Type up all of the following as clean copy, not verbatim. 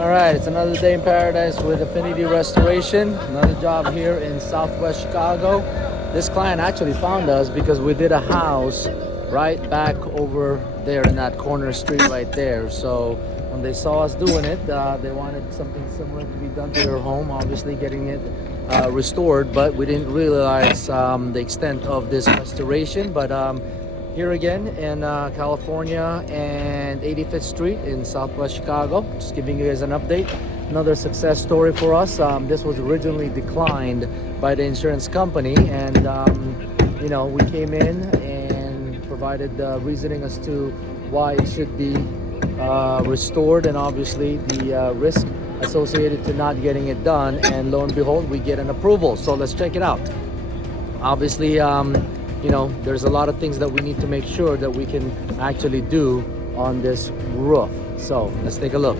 All right, it's another day in paradise with Affinity Restoration. Another job here in Southwest Chicago. This client actually found us because we did a house right back over there in that corner street right there. So when they saw us doing it, they wanted something similar to be done to their home, obviously getting it restored, but we didn't realize the extent of this restoration. But here again in California and 85th Street in Southwest Chicago. Just giving you guys an update. Another success story for us. This was originally declined by the insurance company, and we came in and provided reasoning as to why it should be restored, and obviously the risk associated to not getting it done. And lo and behold, we get an approval. So let's check it out. Obviously, there's a lot of things that we need to make sure that we can actually do on this roof. So let's take a look.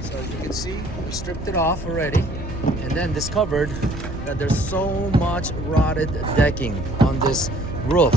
So as you can see, we stripped it off already and then discovered that there's so much rotted decking on this roof.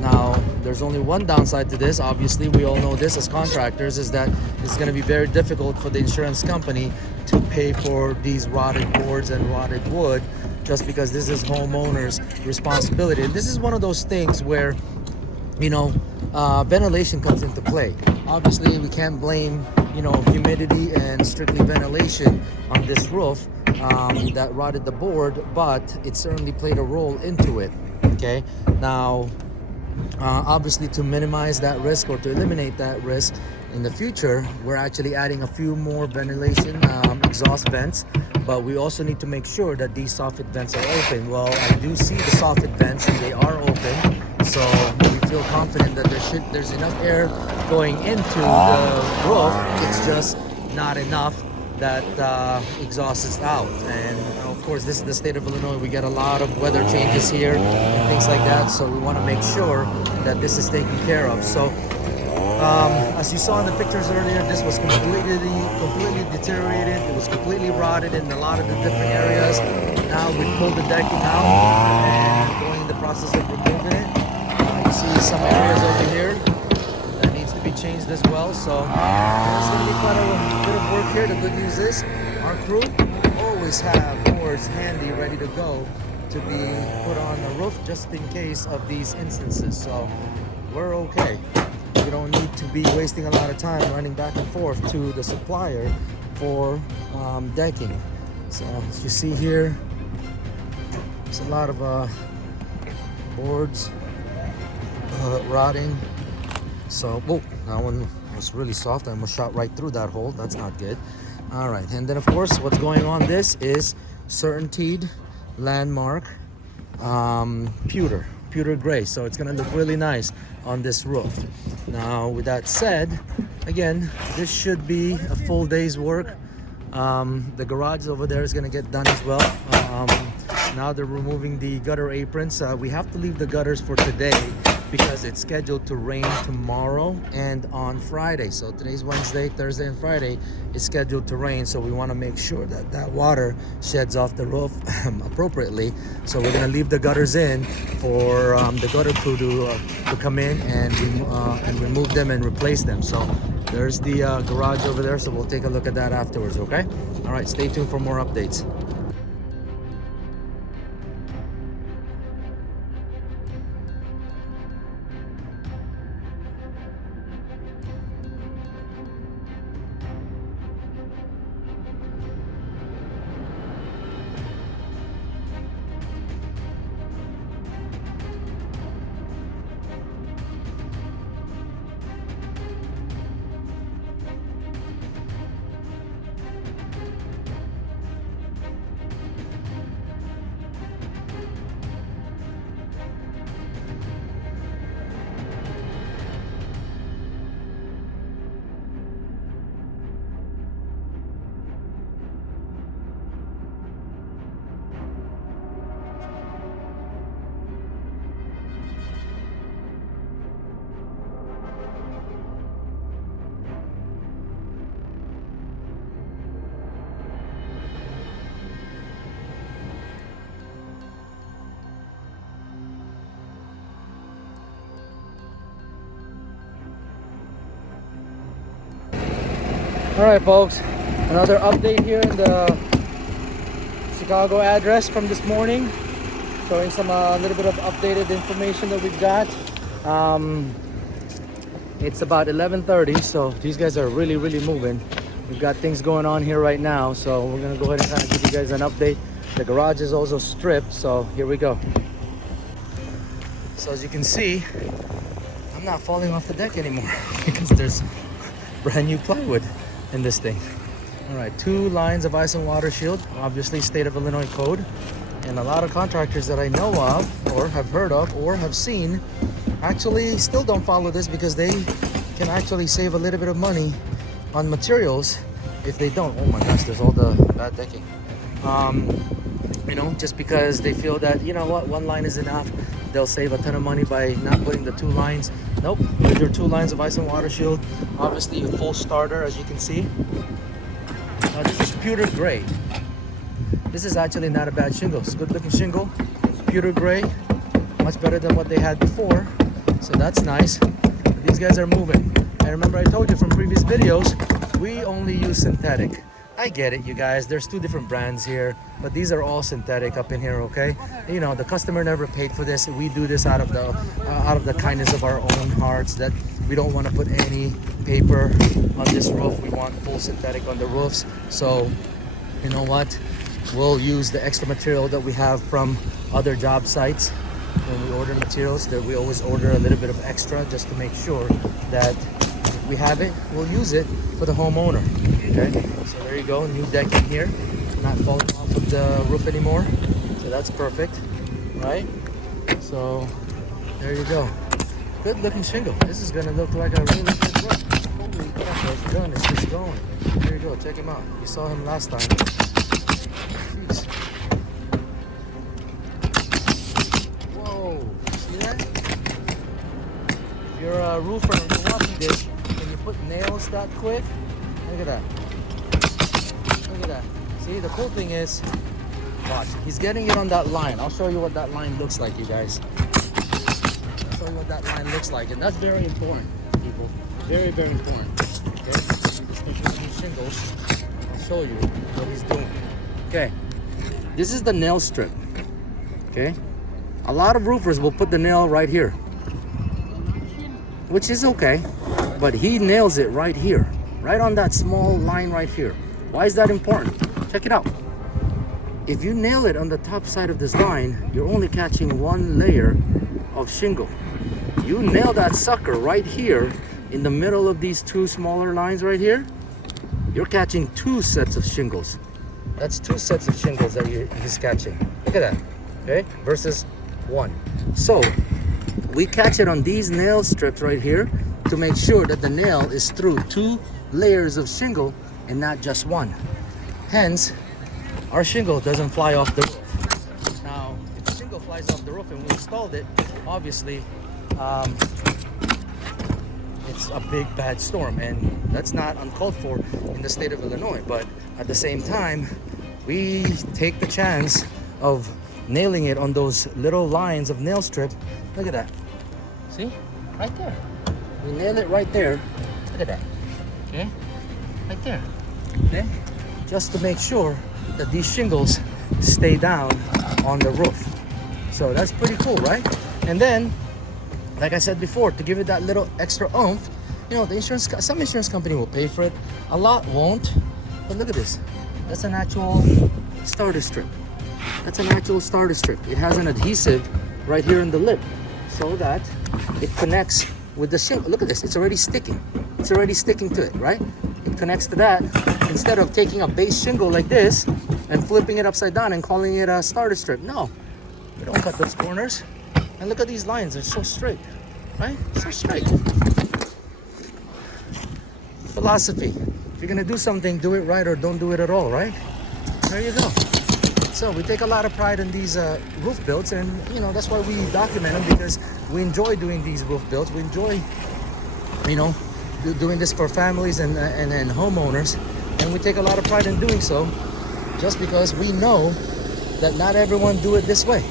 Now, there's only one downside to this. Obviously, we all know this as contractors, is that it's going to be very difficult for the insurance company to pay for these rotted boards and rotted wood, just because this is homeowners' responsibility. And this is one of those things where ventilation comes into play. Obviously, we can't blame humidity and strictly ventilation on this roof that rotted the board, but it certainly played a role into it. Okay, now obviously, to minimize that risk or to eliminate that risk in the future, we're actually adding a few more ventilation exhaust vents, but we also need to make sure that these soffit vents are open. Well, I do see the soffit vents and they are open, so we feel confident that there's enough air going into the roof. It's just not enough that exhausts out. And of course, this is the state of Illinois. We get a lot of weather changes here and things like that, so we want to make sure that this is taken care of. So as you saw in the pictures earlier, this was completely deteriorated. It was completely rotted in a lot of the different areas. Now we pulled the decking out and going in the process of removing it. You see some areas over here that needs to be changed as well. So it's going to be quite a bit of work here. The good news is our crew always have boards handy, ready to go to be put on the roof just in case of these instances. So we're okay. We don't need to be wasting a lot of time running back and forth to the supplier for decking. So as you see here, there's a lot of boards rotting. So, whoa, that one was really soft. I almost shot right through that hole. That's not good. All right, and then of course, what's going on? This is Certainteed Landmark pewter gray. So it's gonna look really nice on this roof. Now, with that said, again, this should be a full day's work. The garage over there is gonna get done as well. Now they're removing the gutter aprons. We have to leave the gutters for today because it's scheduled to rain tomorrow and on Friday. So today's Wednesday, Thursday, and Friday is scheduled to rain. So we want to make sure that that water sheds off the roof appropriately. So we're gonna leave the gutters in for the gutter crew to come in and remove them and replace them. So there's the garage over there. So we'll take a look at that afterwards. Okay. All right. Stay tuned for more updates. All right, folks, another update here in the Chicago address from this morning, showing some little bit of updated information that we've got. It's about 11:30, so these guys are really moving. We've got things going on here right now, so we're gonna go ahead and kind of give you guys an update. The garage is also stripped, so here we go. So as you can see, I'm not falling off the deck anymore because there's brand new plywood in this thing. All right, 2 lines of ice and water shield, obviously state of Illinois code. And a lot of contractors that I know of or have heard of or have seen actually still don't follow this because they can actually save a little bit of money on materials if they don't. Oh my gosh, there's all the bad decking. You know, just because they feel that, you know what, 1 line is enough, they'll save a ton of money by not putting the 2 lines. Nope, there's your 2 lines of ice and water shield. Obviously a full starter, as you can see. Now this is pewter gray. This is actually not a bad shingle. It's a good looking shingle. Pewter gray, much better than what they had before. So that's nice. But these guys are moving. And remember I told you from previous videos, we only use synthetic. I get it, you guys. There's 2 different brands here, but these are all synthetic up in here, okay? You know, the customer never paid for this. We do this out of the kindness of our own hearts, that we don't want to put any paper on this roof. We want full synthetic on the roofs. So, you know what? We'll use the extra material that we have from other job sites. When we order materials, that we always order a little bit of extra just to make sure that if we have it, we'll use it for the homeowner. Okay, so there you go, new decking here, not falling off of the roof anymore, so that's perfect, right? So there you go, good looking shingle. This is gonna look like a really good roof. Holy crap, the gun is just going. There you go, check check him out. You saw him last time. Jeez. Whoa, see that? If you're a roofer and you're watching this, can you put nails that quick? Look at that. Look at that. See, the cool thing is, watch, he's getting it on that line. I'll show you what that line looks like, you guys. I'll show you what that line looks like. And that's very important, people. Very, very important. Okay? Especially with these shingles. I'll show you what he's doing. Okay. This is the nail strip. Okay? A lot of roofers will put the nail right here, which is okay. But he nails it right here. Right on that small line right here. Why is that important? Check it out. If you nail it on the top side of this line, you're only catching one layer of shingle. You nail that sucker right here in the middle of these two smaller lines right here, you're catching two sets of shingles. That's two sets of shingles that he's catching. Look at that, okay? Versus one. So we catch it on these nail strips right here to make sure that the nail is through two layers of shingle and not just one. Hence, our shingle doesn't fly off the roof. Now, if the shingle flies off the roof and we installed it, obviously, it's a big bad storm, and that's not uncalled for in the state of Illinois. But at the same time, we take the chance of nailing it on those little lines of nail strip. Look at that. See? Right there. We nail it right there. Look at that. Okay? Right there. Okay? Just to make sure that these shingles stay down on the roof. So that's pretty cool, right? And then, like I said before, to give it that little extra oomph, you know, the insurance, some insurance company will pay for it. A lot won't. But look at this. That's an actual starter strip. That's an actual starter strip. It has an adhesive right here in the lip so that it connects with the shingle. Look at this. It's already sticking. It's already sticking to it, right? It connects to that. Instead of taking a base shingle like this and flipping it upside down and calling it a starter strip. No, we don't cut those corners. And look at these lines. They're so straight, right? So straight. Philosophy. If you're gonna do something, do it right or don't do it at all, right? There you go. So we take a lot of pride in these roof builds, and you know, that's why we document them, because we enjoy doing these roof builds. We enjoy, you know, doing this for families and homeowners, and we take a lot of pride in doing so, just because we know that not everyone do it this way.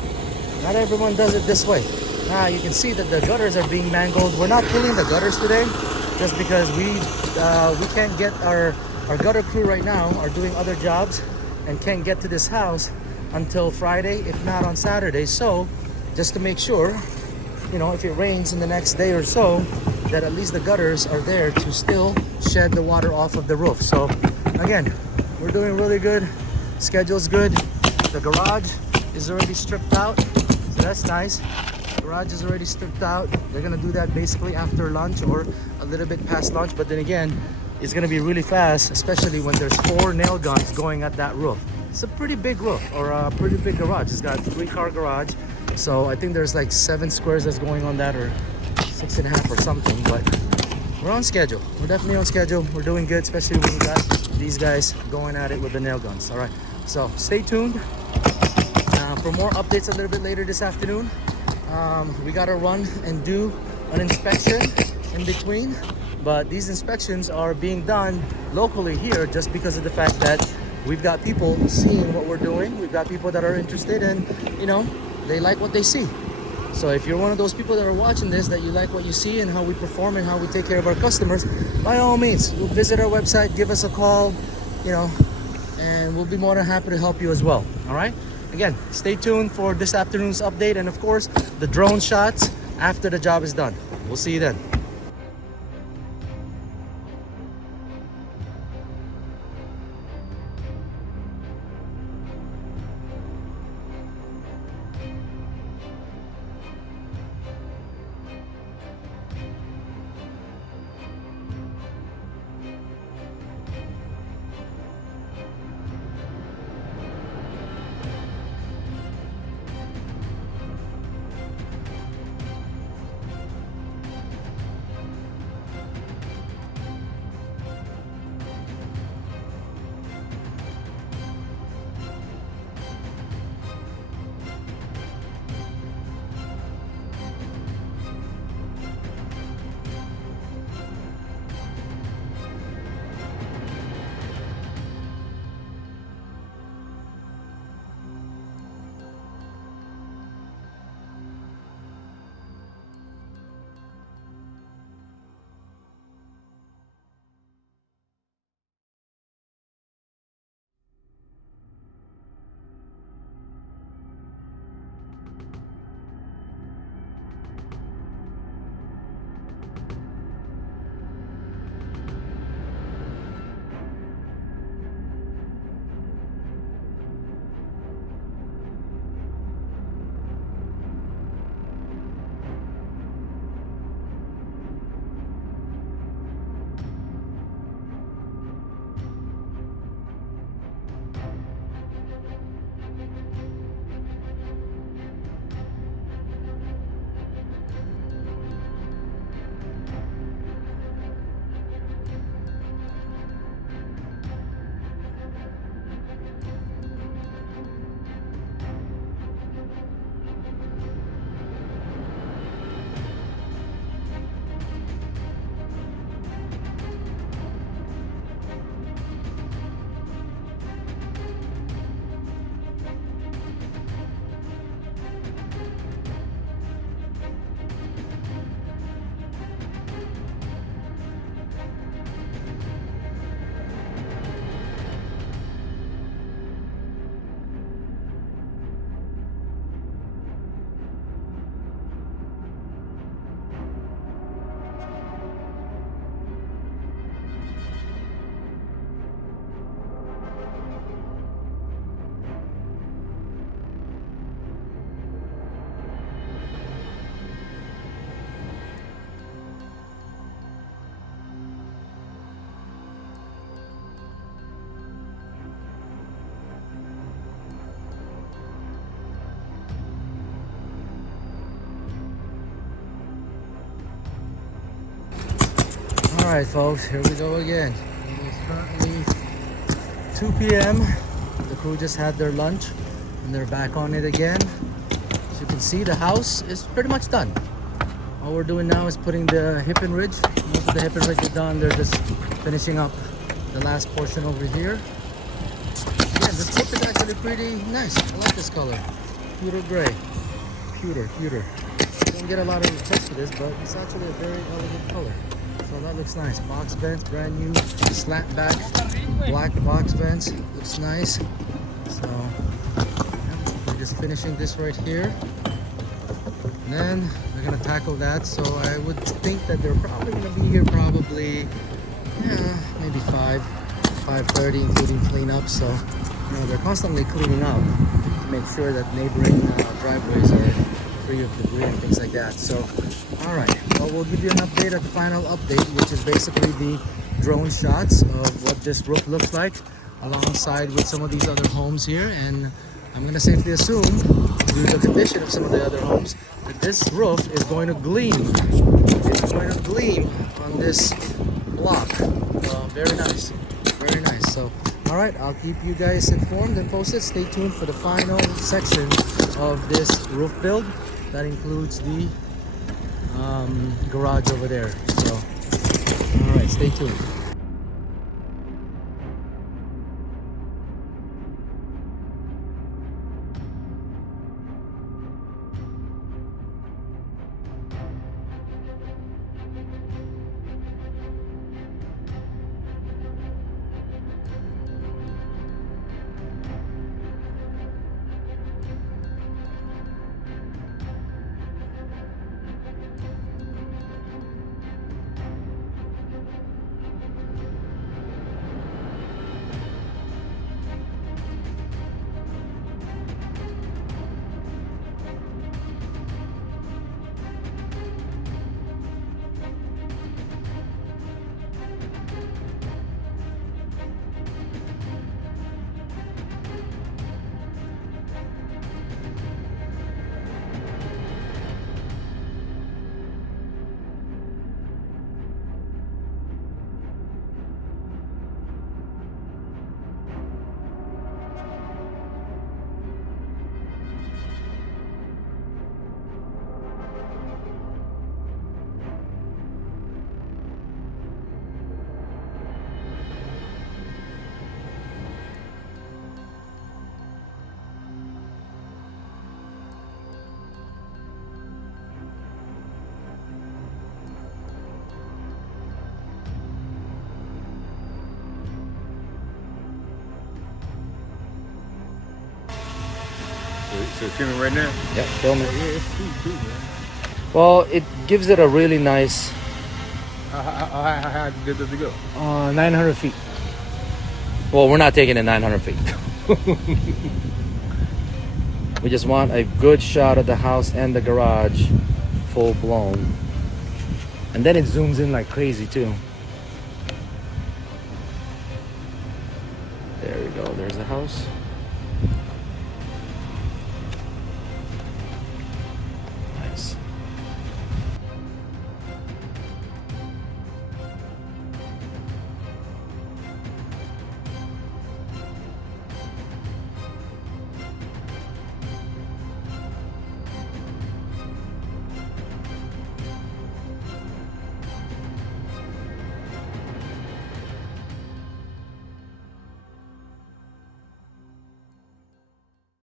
Not everyone does it this way. Now you can see that the gutters are being mangled. We're not pulling the gutters today, just because we can't get our gutter crew right now are doing other jobs and can't get to this house until Friday, if not on Saturday. So just to make sure, you know, if it rains in the next day or so, that at least the gutters are there to still shed the water off of the roof. So again, we're doing really good. Schedule's good. The garage is already stripped out, so that's nice. Garage is already stripped out. They're gonna do that basically after lunch or a little bit past lunch, but then again, it's gonna be really fast, especially when there's 4 nail guns going at that roof. It's a pretty big roof, or a pretty big garage. It's got a 3-car garage, so I think there's like 7 squares that's going on that, or 6.5 or something. But we're on schedule. We're definitely on schedule. We're doing good, especially when we got these guys going at it with the nail guns. All right, so stay tuned for more updates a little bit later this afternoon. We got to run and do an inspection in between, but these inspections are being done locally here just because of the fact that we've got people seeing what we're doing. We've got people that are interested, and you know, they like what they see. So if you're one of those people that are watching this, that you like what you see and how we perform and how we take care of our customers, by all means, visit our website, give us a call, you know, and we'll be more than happy to help you as well. All right? Again, stay tuned for this afternoon's update, and of course, the drone shots after the job is done. We'll see you then. Alright folks, here we go again. It is currently 2 p.m. The crew just had their lunch and they're back on it again. As you can see, the house is pretty much done. All we're doing now is putting the hip and ridge. Most of the hip and ridge is done. They're just finishing up the last portion over here. Yeah, this roof is actually pretty nice. I like this color. Pewter gray. Pewter. Don't get a lot of requests for this, but it's actually a very elegant color. So that looks nice. Box vents, brand new, slant back, black box vents. Looks nice. So we're just finishing this right here. And then we're gonna tackle that. So I would think that they're probably gonna be here maybe 5:30, including cleanup. So they're constantly cleaning up to make sure that neighboring driveways are free of debris and things like that. So all right, well, we'll give you an update at the final update, which is basically the drone shots of what this roof looks like alongside with some of these other homes here. And I'm going to safely assume, due to the condition of some of the other homes, that this roof is going to gleam. It's going to gleam on this block. Very nice. Very nice. So all right, I'll keep you guys informed and posted. Stay tuned for the final section of this roof build. That includes the garage over there. So all right, stay tuned. So filming right now? Yeah, film it. Yeah, it's sweet too, man. Well, it gives it a really nice How good does it go? 900 feet. Well, we're not taking it 900 feet. We just want a good shot of the house and the garage full blown. And then it zooms in like crazy too. There we go. There's the house.